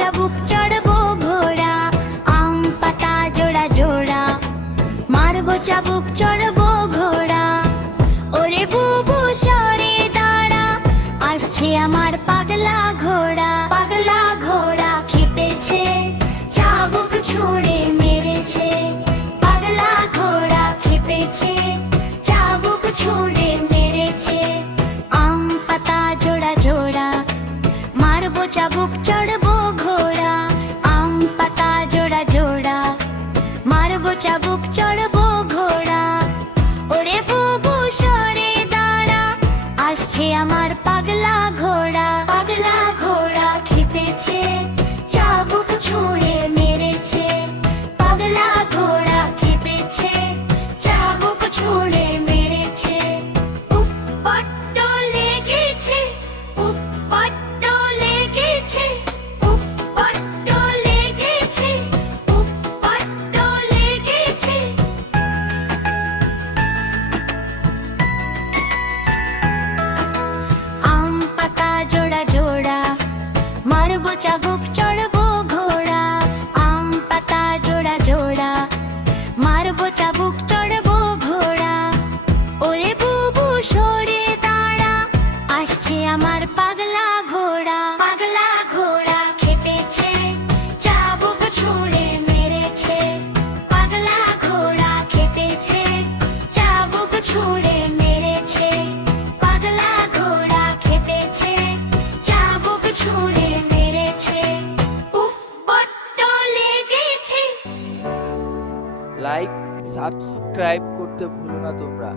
চাবুক চড়বো ঘোড়া, আম পাতা জোড়া জোড়া, মারবো চাবুক চড়বো ঘোড়া। ওরে বুবু সরে দাঁড়া, আসছে আমার পাগলা ঘোড়া। পাগলা ঘোড়া খেপেছে, চাবুক ছুঁড়ে মেরেছে। পাগলা ঘোড়া খেপেছে, চাবুক ছুঁড়ে মেরেছে। আম পাতা জোড়া জোড়া, মারবো চাবুক চড়বো ঘোড়া, আম পাতা জোড়া জোড়া, মারবো চাবুক চড়বো ঘোড়া। ওরে বুবু সরে দাঁড়া, আসছে আমার পাগলা ঘোড়া। পাগলা ঘোড়া খেপেছে, চাবুক ছুঁড়ে মেরেছে। পাগলা ঘোড়া খেপেছে, চাবুক ছুঁড়ে মেরেছে। উফ বড্ড লেগেছে, উফ বড্ড লেগেছে, উফ বড্ড লেগেছে, উফ বড্ড লেগেছে। আম পাতা জোড়া জোড়া, মারবো চাবুক চড়বো ঘোড়া, আম পাতা জোড়া জোড়া, মারবো চাবুক চড়বো ঘোড়া। ওরে বুবু সরে দাঁড়া, আসছে আমার পাগলা ঘোড়া। পাগলা ঘোড়া খেপেছে, চাবুক ছুঁড়ে মেরেছে। পাগলা ঘোড়া খেপেছে, চাবুক ছুঁড়ে মেরেছে। পাগলা ঘোড়া খেপেছে, চাবুক ছুঁড়ে মেরেছে। উফ বড্ড লেগেছে। লাইক সাবস্ক্রাইব করতে ভুলো না তোমরা।